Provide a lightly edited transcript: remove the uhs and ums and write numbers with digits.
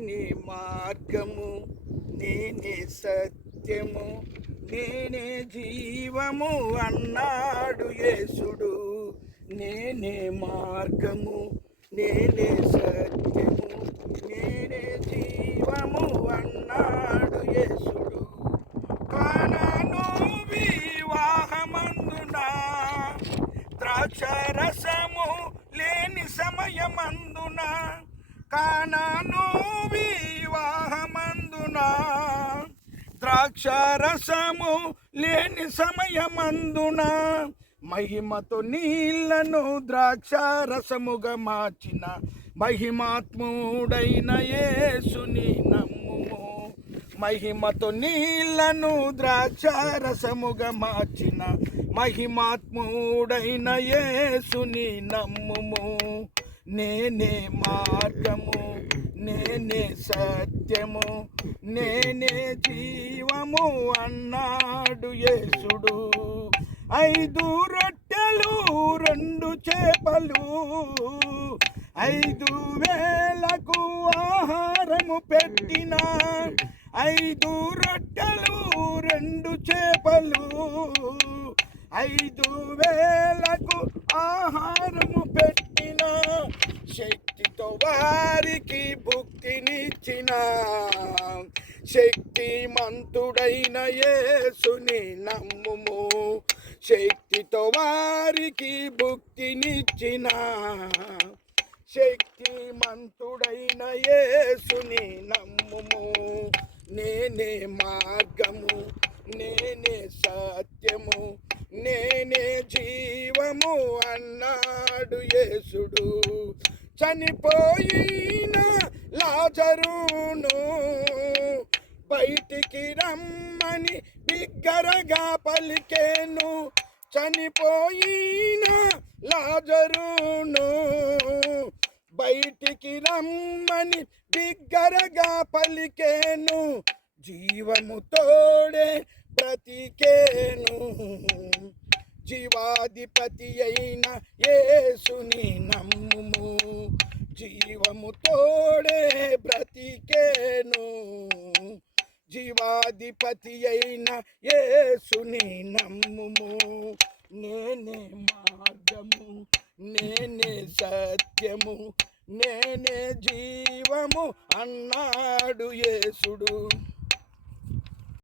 నేనే మార్గము, నేనే సత్యము, నేనే జీవము అన్నాడు యేసుడు. నేనే మార్గము, నేనే సత్యము, నేనే జీవము అన్నాడు యేసుడు. కానాను వివాహమందున ద్రాక్షరసము లేని సమయమందున, కానాను వివాహమందున ద్రాక్షరసము లేని సమయమందున, మహిమతో నీళ్లను ద్రాక్షరసముగా మార్చిన మహిమాత్ముడైన యేసుని నమ్ముము. మహిమతో నీళ్లను ద్రాక్షరసముగా మార్చిన మహిమాత్ముడైన యేసుని నమ్ముము. నేనే మార్గము, నేనే సత్యము, నేనే జీవము అన్నాడు యేసుడు. 5 రొట్టెలు 2 చేపలు 5,000కు ఆహారము పెట్టిన, 5 రొట్టెలు 2 చేపలు 5,000కు ఆహారము పెట్టిన, శక్తితో వారికి భుక్తినిచ్చిన శక్తిమంతుడైన యేసుని నమ్ముము. శక్తితో వారికి భుక్తినిచ్చిన శక్తిమంతుడైన యేసుని నమ్ముము. నేనే మార్గము, నేనే సత్యము, నేనే జీవము అన్నాడు యేసుడు. చనిపోయిన లాజరును బయటికి రమ్మని బిగ్గరగా పలికేను. చనిపోయిన లాజరును బయటికి రమ్మని బిగ్గరగా పలికేను. జీవము తోడే బ్రతికేను. జీవాధిపతి అయిన యేసుని నమ్ముము. జీవము తోడే బ్రతికేను. జీవాధిపతి అయిన యేసుని నమ్ముము. నేనే మార్గము, నేనే సత్యము, నేనే జీవము అన్నాడు యేసుడు.